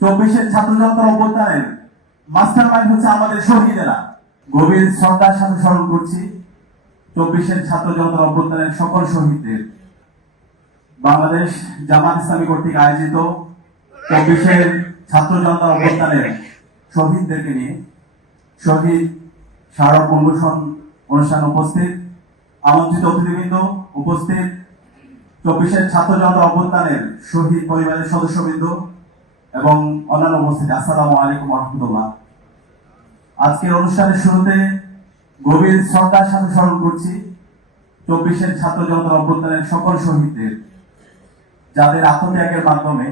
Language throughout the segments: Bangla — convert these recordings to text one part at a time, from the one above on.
24-এর ছাত্র জনতার অভ্যুত্থানের মাস্টার মাইন্ড হচ্ছে আমাদের শহীদেরা। গভীর শ্রদ্ধার সাথে স্মরণ করছি 24-এর ছাত্র জনতার অভ্যুত্থানের সকল শহীদদের। বাংলাদেশ জামাত ইসলামী কর্তৃক আয়োজিত 24-এর ছাত্র জনতার অভ্যুত্থানের শহীদদেরকে নিয়ে শহীদ স্মারক উন্মোচন অনুষ্ঠান উপস্থিত, আমন্ত্রিত অতিথিবৃন্দ উপস্থিত, 24-এর ছাত্র জনতার অভ্যুত্থানের শহীদ পরিবারের সদস্যবৃন্দ এবং অন্যান্য উপস্থিতি, আসসালামু আলাইকুম ওয়া রাহমাতুল্লাহ। আজকের অনুষ্ঠানের শুরুতে গভীর শ্রদ্ধার সাথে স্মরণ করছি 24-এর ছাত্র জনতার অভ্যুত্থানের সকল শহীদদের, যাদের আত্মত্যাগের মাধ্যমে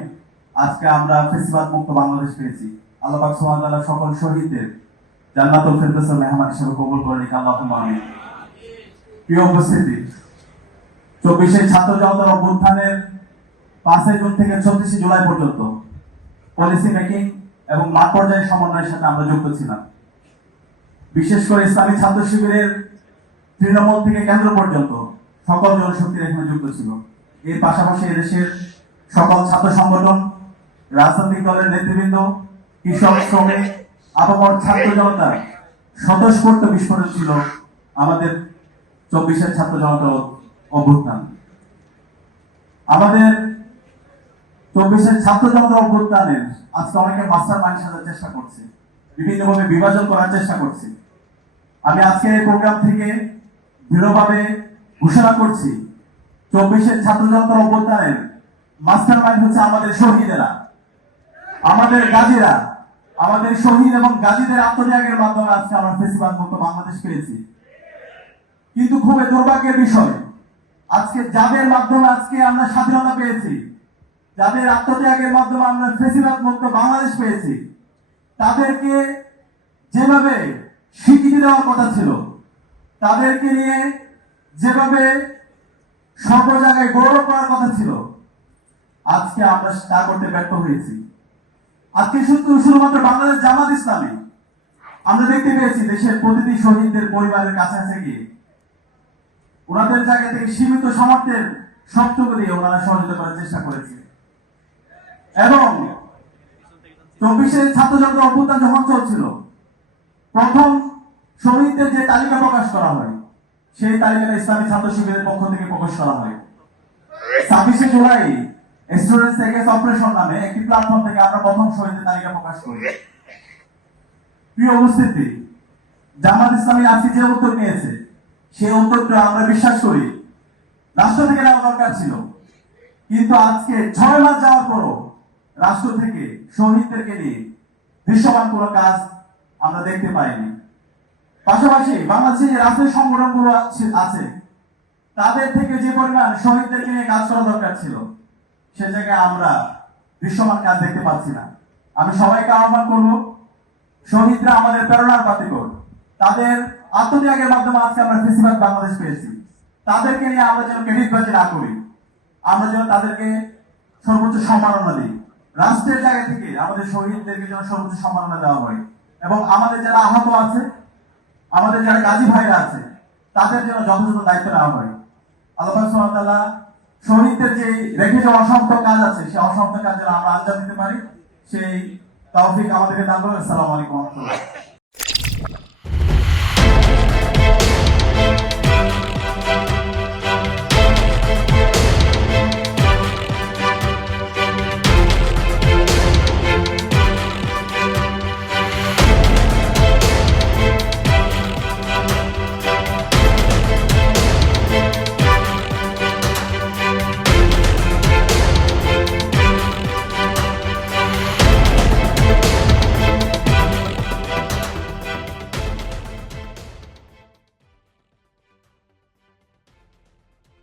আজকে আমরা ফ্যাসিবাদ মুক্ত বাংলাদেশ পেয়েছি। আল্লাহ পাক সুবহানাহু ওয়া তাআলা সকল শহীদদের জান্নাতুল ফেরদৌসের মেহমান হিসেবে কবুল করে নিক, আল্লাহুম্মা আমিন। প্রিয় উপস্থিতি, 24-এর ছাত্র জনতার অভ্যুত্থানের 5 জুন থেকে 34 জুলাই পর্যন্ত পলিসি মেকিং এবং মাঠ পর্যায়ের সমন্বয়ের সাথে আমরা যুক্ত ছিলাম। বিশেষ করে ইসলামী ছাত্র শিবিরের তৃণমূল থেকে কেন্দ্র পর্যন্ত সকল জনশক্তির এখানে যুক্ত ছিল। এর পাশাপাশি এদেশের সকল ছাত্র সংগঠন, রাজনৈতিক দলের নেতৃবৃন্দ, কৃষক, শ্রমিক, আপামর ছাত্র জনতার স্বতঃস্ফূর্ত বিস্ফোরণ ছিল আমাদের 24-এর ছাত্র জনতার অভ্যুত্থান। আমাদের 24-এর ছাত্র জনতার অভ্যুত্থানের আজকে অনেকে মাস্টার মাইন্ড সাজার চেষ্টা করছে, বিভিন্নভাবে বিভাজন করার চেষ্টা করছে। আমি আজকে এই প্রোগ্রাম থেকে দৃঢ়ভাবে ঘোষণা করছি 24-এর ছাত্র জনতার অভ্যুত্থানের মাস্টার মাইন্ড হচ্ছে আমাদের শহীদেরা, আমাদের গাজীরা। আমাদের শহীদ এবং গাজীদের আত্মত্যাগের মাধ্যমে আজকে আমরা ফ্যাসিবাদ মুক্ত বাংলাদেশ পেয়েছি। কিন্তু খুবই দুর্ভাগ্যের বিষয়, আজকে যাদের মাধ্যমে আজকে আমরা স্বাধীনতা পেয়েছি, যাদের আত্মত্যাগের মাধ্যমে আমরা ফ্যাসিবাদ মুক্ত বাংলাদেশ পেয়েছি, তাদেরকে যেভাবে স্বীকৃতি দেওয়ার কথা ছিল, তাদেরকে নিয়ে যেভাবে সর্ব জায়গায় গৌরব করার কথা ছিল, আজকে আমরা তা করতে ব্যর্থ হয়েছি। আজকে শুধুমাত্র বাংলাদেশ জামাত ইসলামী আমরা দেখতে পেয়েছি দেশের প্রতিটি শহীদদের পরিবারের কাছাকাছি গিয়ে ওনাদের জায়গা থেকে সীমিত সামর্থ্যের সবটুকু দিয়ে ওনারা সহযোগিতা করার চেষ্টা করেছে। এবং 24-এর ছাত্র জনতার অভ্যুত্থান যখন চলছিল, প্রথম শহীদদের যে তালিকা প্রকাশ করা হয়, সেই তালিকাটা ইসলামী ছাত্র শিবিরের পক্ষ থেকে প্রকাশ করা হয়। 26 জুলাই স্টুডেন্টস এগেইনস্ট অপারেশন নামে একটি প্ল্যাটফর্ম থেকে আমরা প্রথম শহীদের তালিকা প্রকাশ করি। প্রিয় উপস্থিতি, জামাত ইসলামী আজকে যে উদ্যোগ নিয়েছে, সেই উদ্যোগটা আমরা বিশ্বাস করি রাষ্ট্র থেকে নেওয়া দরকার ছিল। কিন্তু আজকে 6 মাস যাওয়ার পরও রাষ্ট্র থেকে শহীদদেরকে নিয়ে দৃশ্যমান কোনো কাজ আমরা দেখতে পাইনি। পাশাপাশি বাংলাদেশে যে রাজনৈতিক সংগঠনগুলো আছে, তাদের থেকে যে পরিমাণ শহীদদেরকে নিয়ে কাজ করা দরকার ছিল, সে জায়গায় আমরা দৃশ্যমান কাজ দেখতে পাচ্ছি না। আমি সবাইকে আহ্বান করব, শহীদরা আমাদের প্রেরণার পাতিকর, তাদের আত্মত্যাগের মাধ্যমে আজকে আমরা ফ্যাসিবাদ বাংলাদেশ পেয়েছি। তাদেরকে নিয়ে আমরা যেন ক্রেডিটবাজি না করি, আমরা যেন তাদেরকে সর্বোচ্চ সম্মাননা দিই। রাষ্ট্রের জায়গা থেকে আমাদের শহীদদেরকে যেন সর্বোচ্চ সম্মাননা দেওয়া হয় এবং আমাদের যারা আহত আছে, আমাদের যারা গাজী ভাইরা আছে, তাদের জন্য যথাযথ দায়িত্ব নেওয়া হয়। আল্লাহ সুবহানাহু ওয়া তাআলা শহীদদের যে রেখে যাওয়া অসংখ্য কাজ আছে, সেই অসংখ্য কাজ যেন আমরা আঞ্জাম দিতে পারি, সেই তৌফিক আমাদেরকে দান করুন। আসসালামু আলাইকুম ওয়া রাহমাতুল্লাহ।